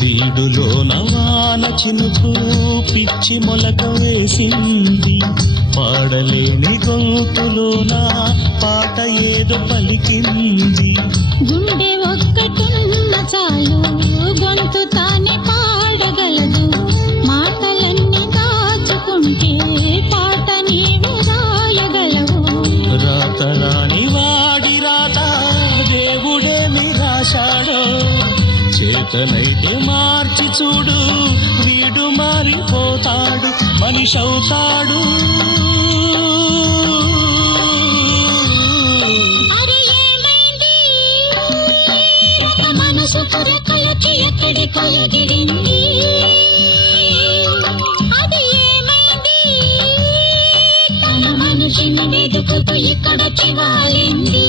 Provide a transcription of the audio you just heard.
వీడులోన వాన చినుకు పిచ్చి మొలక వేసింది, పాడలేని గొంతులోన పాట ఏదో పలికింది. గుండె ఒక్కటున్న చాలు గొంతు తానే పాడగలదు, మాటలన్నీ దాచుకుంటే పాట నీవు రాయగలవు. రాత రాని వాడి రాత దేవుడేమి రాశాడో, చేతనైతే మార్చి చూడు వీడు మారిపోతాడు, మనిషవుతాడు. మనసు కొరకలకి ఎక్కడికో ఎగిరింది, అది ఏమైంది? తన మనిషిని వెతుకుతూ ఇక్కడొచ్చి వాలింది.